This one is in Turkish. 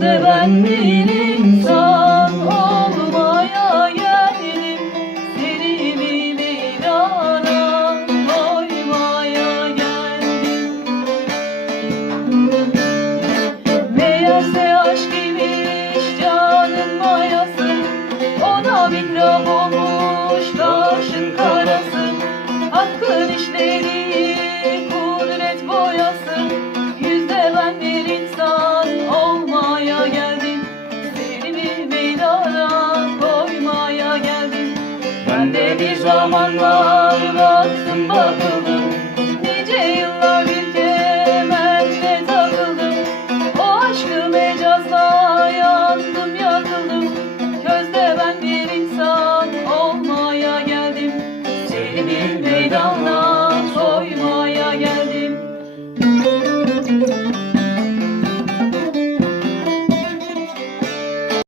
bir insan olmaya geldim. Seni bir virana koymaya geldim. Meğerse aşk imiş canın mayası. Ona mikrop olmuş Ben de bir zamanlar baktım bakıldım. Nice yıllar bir kemende takıldım. O aşkı mecazla yandım yakıldım. Közde ben bir insan olmaya geldim. Seni bir meydana soymaya geldim. Müzik